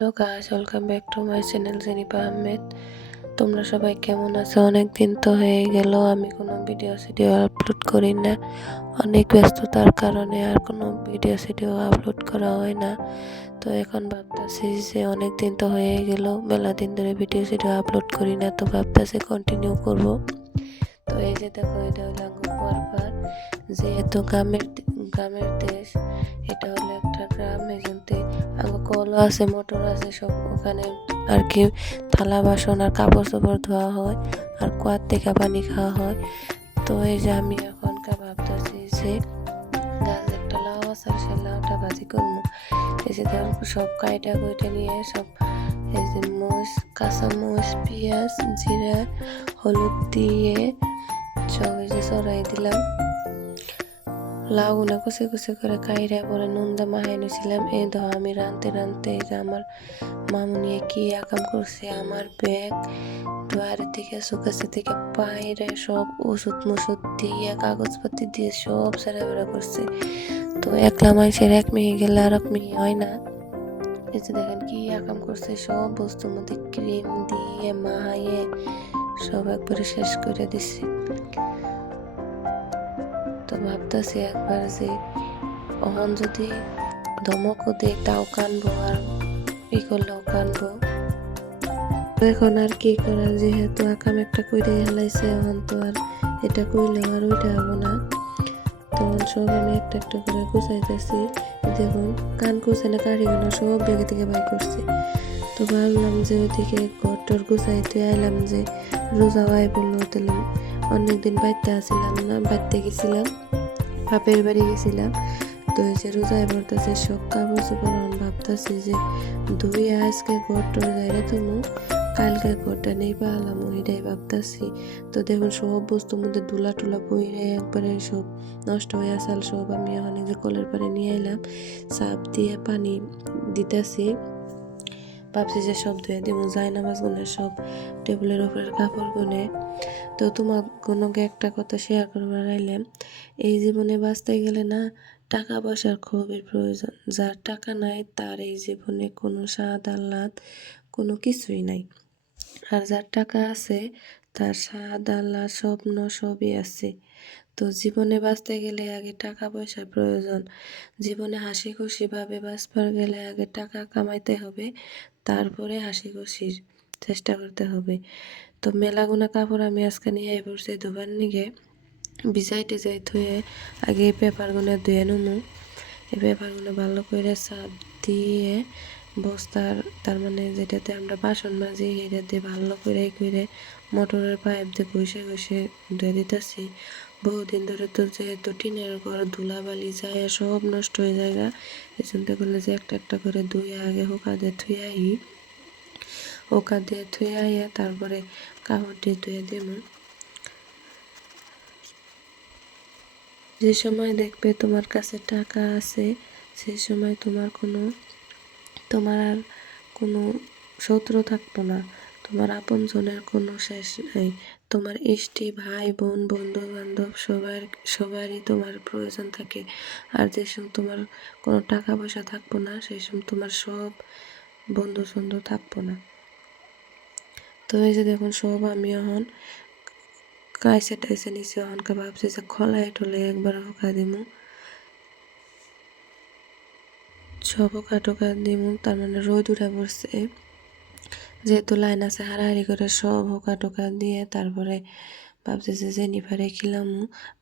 Hello guys, welcome back to my channel Jenifa Ahmed. তোমরা সবাই কেমন আছো? অনেক দিন তো হয়ে গেল আমি কোনো ভিডিও আপলোড করি না। অনেক ব্যস্ততার কারণে আর কোনো ভিডিও আপলোড করা হয় না। তো এখন ভাবতেছি যে অনেক দিন তো হয়ে গেল, মেলা দিন ধরে ভিডিও আপলোড করি না, তো ভাবতেছি কন্টিনিউ করব। তো এই যে দেখো, এটা হলো আঙ্গুর পার, যেহেতু গ্রামের দেশ, এটা হলো একটা গ্রাম, এজন্যে আঙ্গুর কলও আছে, মোটর আছে, সব ওখানে আর কি থালা বাসন আর কাপড় চোপড় ধোয়া হয় আর কুয়ার থেকে পানি খাওয়া হয়। তো এই যে আমি এখনকার ভাবতেছি যে গাছে একটা লাউ আছে, সেই লাউটা ভাজি করবো। এই যে দেখো, সব কাইটা কুইটা নিয়ে সব এই যে কাঁচামরিচ, পেঁয়াজ, জিরা, হলুদ দিয়ে সব এই যে চড়াই দিলাম। লাউগুলো কুচি কুচি করে কাইরা পরে নুন দা মাখাই নিয়েছিলাম। এই ধর আমি রানতে এই যে আমার মামুনি কি আকাম করছে, আমার ব্যাগ দুয়ারে থেকে সুকাছে থেকে বাইরে সব ওষুধ মষুধ দিয়ে কাগজপাতি দিয়ে সব সেরা বেড়া করছে। তো একলা মানুষের এক মেয়ে গেলে আর এক মেয়ে হয় না। এই যে দেখেন কি আকাম করছে, সব বস্তুর মধ্যে ক্রিম দিয়ে মাহাইয়ে সব একবারে শেষ করে দিচ্ছে। তো ভাবতেছি একবার যে অহন যদি ধমকও দেয় তাও কানবো, আর ই করলেও কানবো। এখন আর কি করা, যেহেতু আকাম একটা কইরে হেলাইছে, এখন তো আর এটা কইলেও আর ওইটা হবো না। তখন সব আমি একটা একটা করে গুছাইতেছি। দেখুন কান কুচানো কাঠিগুলো সব ব্যাগে থেকে বাই করছে। তো ভাবলাম যে ওইদিকে ঘরটর গুছাইতে আইলাম যে রোজা ভাই বললো তাহলে অনেকদিন বাড়িতে আসছিলাম না, বাড়িতে গেছিলাম, বাপের বাড়ি গেছিলাম। তো এই যে রোজায় পড়তেছে সব কাপড় চোপড়, ভাবতেছি যে ধুই আজকে ঘরটর যাইরা তুমি কালকে ঘরটা নেই পালাম, ওইটাই ভাবতেছি। তো দেখুন সব বস্তুর মধ্যে ধুলা টুলা পইরে একবারে সব নষ্ট হয়ে আসাল। সব আমি এখন যে কলের পারে নিয়ে এলাম, চাপ দিয়ে পানি দিতেছি। ভাবছি যে সব ধুয়ে দিব, যাই নামাজ গুনে সব টেবিলের উপরের কাপড় গুনে। তো তোমার কোনোকে একটা কথা শেয়ার করবার আইলাম। এই জীবনে বাঁচতে গেলে না টাকা পয়সার খুবই প্রয়োজন। যার টাকা নাই তার এই জীবনে কোনো স্বাদ আহ্লাদ কোনো কিছুই নাই। আর যার টাকা আছে তার স্বাদ আহ্লাদ স্বপ্ন সবই আছে। তো জীবনে বাঁচতে গেলে আগে টাকা পয়সার প্রয়োজন। জীবনে হাসি খুশি ভাবে বাঁচবার গেলে আগে টাকা কামাইতে হবে, তারপরে হাসি খুশির চেষ্টা করতে হবে। তো মেলাগুনা কাপড় আমি আজকে নিয়ে পড়ছি ধোবার নিগে, ভিজাইতে যাই ধুয়ে আগে এই পেপারগুলো ধুয়ে নেবো। এই পেপারগুলো ভালো করে চাপ দিয়ে বস্তার, তার মানে যেটাতে আমরা বাসন মাজি এটা দিয়ে ভালো করে মোটরের পাইপ দিয়ে ঘষে ঘষে ধুয়ে দিতেছি। বহুদিন ধরে তো যেহেতু টিনের ঘর ধুলাবালি যায় সব নষ্ট হয়ে যায়, এই জন্য করলে যে একটা একটা করে ধুয়ে আগে হোকা দিয়ে ধুয়ে আই, হোকা দিয়ে ধুয়ে আইয়া তারপরে কাপড় দিয়ে ধুয়ে দেবো। যে সময় দেখবে তোমার কাছে টাকা আছে, সে সময় তোমার আর কোনো শত্রু থাকবো না, তোমার আপনজনের কোনো শেষ নাই। তোমার ইষ্টি ভাই বোন বন্ধু বান্ধব সবারই তোমার প্রয়োজন থাকে। আর যে সময় তোমার কোনো টাকা পয়সা থাকবো না, সেই সময় তোমার সব বন্ধু বান্ধব থাকবো না। তো এই যে দেখুন সব আমি এখন কাইসে টাইসে নিচে, এখনকার ভাবছি যে খোলায় টোলে একবার হোকা দিমু, সব হোকা টোকা দিমু। তার মানে রোদ উঠা পড়ছে, যেহেতু লাইন আছে হারাহারি করে সব হোকা টোকা দিয়ে তারপরে ভাবছি যে জেনিফারে খিলাম।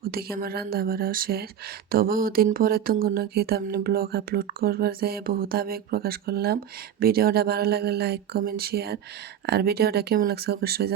ওদিকে আমার রান্না বাড়াও শেষ। তো বহুদিন পরে তুমি নাকি তার মানে ব্লগ আপলোড করবার যায় বহুত আবেগ প্রকাশ করলাম। ভিডিওটা ভালো লাগলে লাইক কমেন্ট শেয়ার, আর ভিডিওটা কেমন লাগছে অবশ্যই জানাবেন।